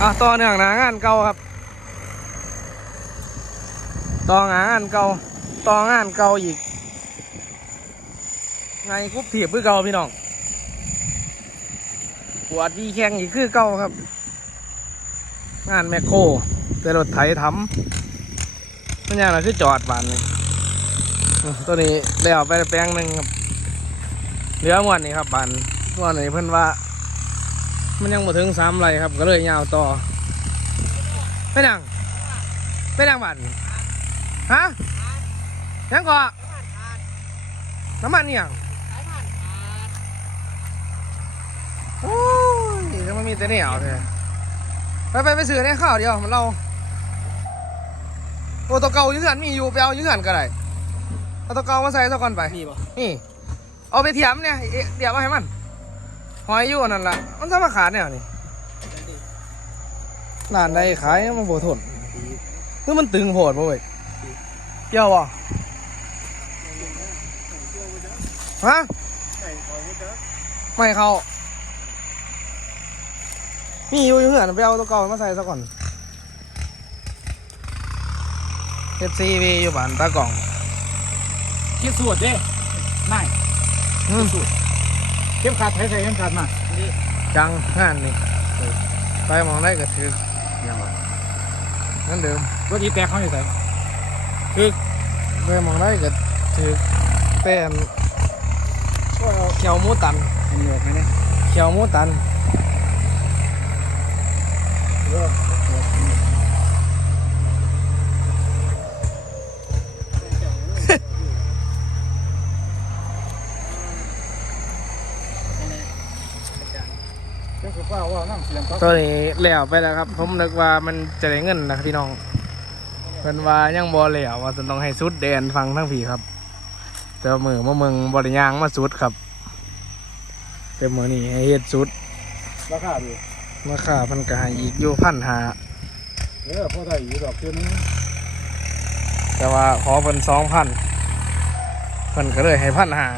อะต่อเนื่องหนางานเก่าครับ ต่องานเก่าต่องานเก่าอีกไงกุ๊บถีบคือเก่าพี่น้องปวดวีแข้งอีกคือเก่าครับ งานแมคโครแต่รถไถทำมันอย่างไรคือจอดบานนี่อืมตัวนี้ได้เอาไปแปลงหนึ่งครับเหลือมวนนี่ครับบานมวนนี่เพิ่อนว่า มันยังมาถึงสามไรครับ ก็เลยยาวต่อไปนั่งไปนั่งบันฮะยังก่อน้ำมันเนี่ยงโอ้ยแล้วมันมีแต่เหนียวเลยไปไปไปซื้อในข้าวเดียวมันเราโอ้ตัวเก่าอยืนมีอยู่ไปเอาอยืนก็ได้เอาตัวเก่ามาใส่ซะก่อนไปมีบ่นี่เอาไปเทียมเนี่ยเอ๊ะเดี๋ยวมาให้มัน หอยอยู่อันนั่นละมันสามารถขาดเนี่ยนี่ร้านใดขายมันโบทนคือมันตึงโหดบ่เว้ยเกี่ยวบ่ฮะไม่เขามีอยู่อยู่เหือนไปเอาตัวเก่ามาใส่ซะก่อนเอฟซีวีอยู่บ้านตากล่องคิดสูตรเด้ไม่อืมสูตร เข้มขัดใช้ใส่เข้มขัดมานี่จังงานนี่ไปมองได้ก็ถือยังบ่นั่นเดิมรถอีแตกเขาอยู่ใส่คือไปมองได้ก็ถือเป็นเขียวหมูตันอันนี้ออกไหมเนี่ยเขียวหมูตันเจ้าคือ ว่าว่าน้ำเสียงเขาตัวนี้แล้วไปแล้วครับ ผมนึกว่ามันจะได้เงินนะครับพี่น้องเพิ่นว่ายังบ่แล้วว่าจะต้องให้สุดแดนฟังทั้งผีครับแต่ว่ามือมาเมืองบริยางมาสุดครับแต่มือนี้ให้เฮ็ดสุดราคาดีราคาเพันกให้อีกอยู่พันหาเออพอได้อยู่ดอกเท่านี้แต่ว่าขอเพิ่นสองพันเพิ่นก็เลยให้พันหา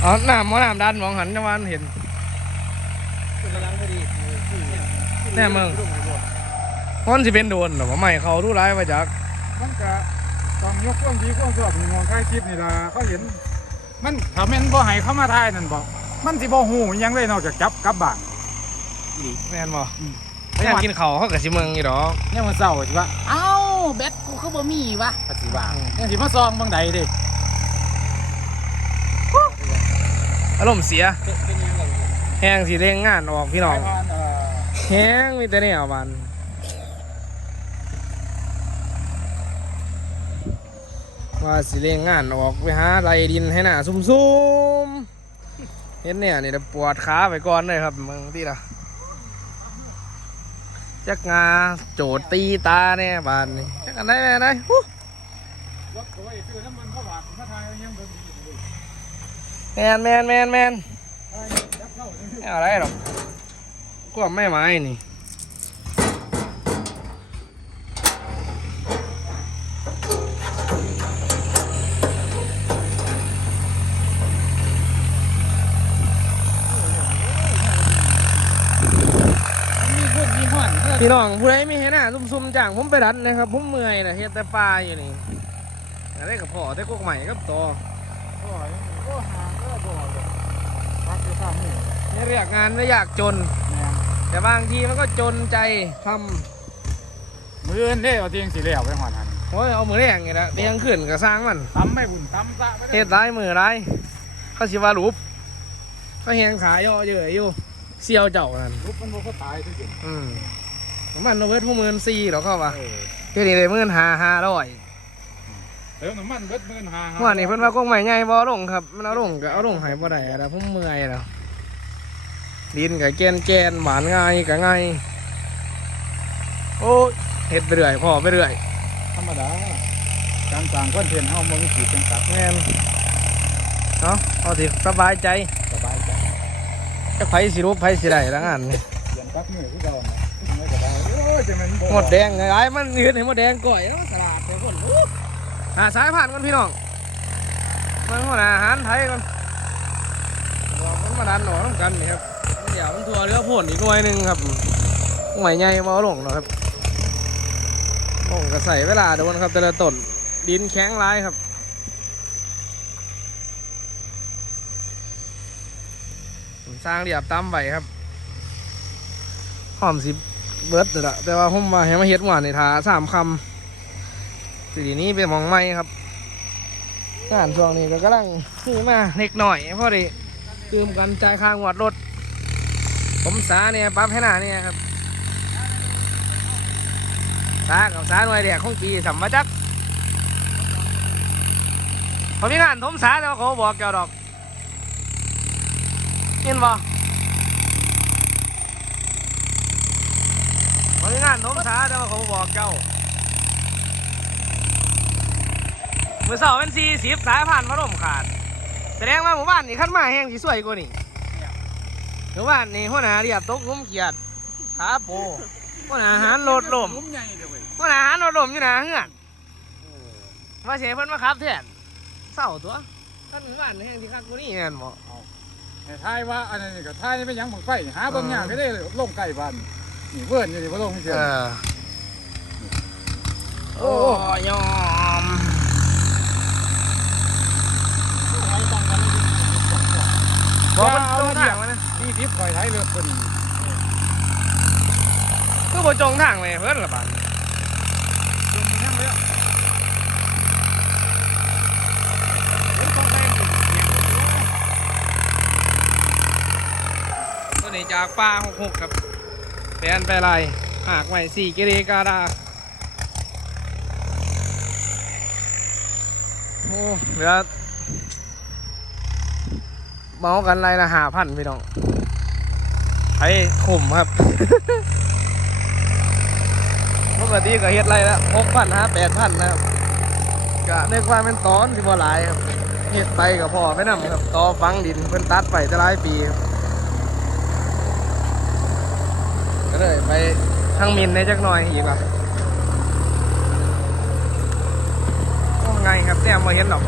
เอาน้ำมอน้ำดันมองหันจังหวะเห็นกำลังพอดี แน่มึงมันสิเป็นโดนหรอว่าไม่เขารู้ร้ายมาจากมันก็ต้องยกความดีความชอบมองใกล้ชิดนี่ล่ะเขาเห็น มันถ้าแม่นบ่ให้เขามาทายนั่นบ่มันสิบ่ฮู้หยังเลยนอกจากจับกลับบ้านแม่นบ่อืมเขาอยากกินเขาเขากับสิเมืองอยู่ดอเนี่ยมันเศร้าสิว่าเอ้าแบตกูคือบ่มีวะปฏิว่ายังสิมาซองบางใดดิอารมณ์เสียเป็นยังไง แห้งสีเร่งงานออกพี่น้องสายพานเอ่อแห้งมีแต่เนี่ยมันว่าสิเร่งงานออกไปหาไรดินให้หน้าซุ่มๆเห็นเนี่ยนี่เดี๋ยวปวดขาไปก่อนเลยครับมึงที่ละจักงาโจดตีตาเนี่ยบานนี่จักอันได้ไหมได้ฮู้รถก็ไว้ซื้อน้ำมันเข้าบาทมาทายยังเบิ่งดีอยู่เลยแมนแมนแมนแมน ทายจับเข้าเลย ไม่เอาอะไรหรอกกวมไม่ไม้นี่มีพวกมีห้อนเออพี่น้องผู้ใดมีเห็นหน้าซุ่มๆจ้างผมไปดันนะครับผมเมื่อยนะเฮ็ดแต่ปลาอยู่นี่อะไรกับพ่อแต่กกใหม่กับต่อโอ้ยโอ้หาก็บ่เลยพักอยู่ข้าง นี่นี่เรียกงานไม่อยากจนแม่นแต่บางทีมันก็จนใจทมืออื่นเด้เอาเตียงสีเหลวไปหอนหันำโอ้ยเอามือแรงไงละเตียงขึ้นก็สร้างมันตำไม่บุญตำซะไปเฮ็ดร้ายมือร้ายเขาสิว่ารูปเขาแหงขายย่อเยอะอยู่เซียวเจ้านั่นลุกมันบ่ก็ตายทุกอย่างอืมมันเอาเวิร์ดพวกหมื่นสี่หรอกเข้าว่าเออเพื่อนี่ได้หมื่นห้าห้าร้อยเติมน้ำมันเบิดหมื่นห้าเมื่อวานนี้เพิ่นว่ากงใหม่ใหญ่บ่ลงครับ มันเอาลงก็เอาลงให้บ่ได้แล้วผมเมื่อยแล้ว ดินก็แกนแกนหวานง่ายก็ง่ายโอ้ยเฮ็ดไปเรื่อยพ่อไปเรื่อยธรรมดาการสร้างคอนเทนต์เฮาบ่มีขีดจำกัดแม่นเนาะเอาสิสบายใจสบายใจจะไผสิรูปไผสิได้ละงานนี่เปลี่ยนปักมือคือเก่าน่ะไม่ก็ได้โอ้ยจะมันบ่หมดแดงไงไอ้มันยืนให้หมดแดงก่อยแล้วมันสลัดแต่คนอู้หาสายผ่านกันพี่น้องมันหัวหน้าอาหารไทยกันบอกมันมาดันหนอน้ำกันนี่ครับม เดี๋ยวมันทัวเรือผลอีกหน่วยหนึ่งครับหน่วยใหญ่มาหลงเนาะครับหลงก็ใส่เวลาโดนครับ แต่ละต้นดินแข็งร้ายครับสร้างเรียบตามไหวครับหอมสิเบิร์ดเด้อละแต่ว่าผมมาให้มาเฮ็ดหวานในทาสามคำสีนี้เป็นมองไม้ครับงานช่วงนี้ก็กำลังซื้อมาเล็กหน่อยพอดีตืมกันจ่ายค่างวดรถ ผมสาเนี่ยปั๊บให้หน้าเนี่ยครับสากับสาหน่วยเดียกของจีสัมมาจักเขามีงานทมสาแต่ว่าเขาบอกเกี่ยวดอกเห็นบ่เขามีงานโน้มช้าแต่ว่าเขาบอกเจ้ามือเสาเป็นสี่สิบสายผ่านพัดลมขาด แสดงว่าหมู่บ้านนี่ขั้นมาแห้งสีสวยกว่านี่ หมู่บ้านนี่หัวหน้าเรียบตกหลุ้มเขียดขาโปหัวหน้าอาหารโลดลมลุ้มใหญ่เด้อเว้ยหัวหน้าอาหารโลดลมอยู่นะเฮือนว่าเสียเพิ่นมาขับแทนเศร้าตัวขั้นหมู่บ้านแห้งที่คักกูนี่แม่นบ่ให้ทายว่าอันนี้ก็ทายนี่เป็นหยังบังไฟหาเบิ่งยากก็ได้ลงใกล้บ้านนี่เวิร์นอยู่นี่บ่ลงเสียเออโอ้โอ้ยอมบอกมันจงทางมานะที่ทิพย์คอยท้ายเรือพอดีคือบ่จงทางเลยเพื่อนละบาดจมยังเลยตัวนี้จากป่าหกหกครับแปลนไปไรหากไว้สี่กิเลกาดาโอ้เหลือเมากันไรละหาพันพี่น้อง ไอ้ขุมครับปกติก็เฮ็ดไรและหกพันห้าแปดพันนะครับก็ในความเป็นตอนที่บ่หลายครับเฮ็ดไปกับพ่อไม่นำครับต่อฟังดินเพิ่นตัดไปจะหลายปีครับก็เลยไปทางมินในจักหน่อยอีกว่าโอ้ไงครับเนี่ยมาเห็นหรอก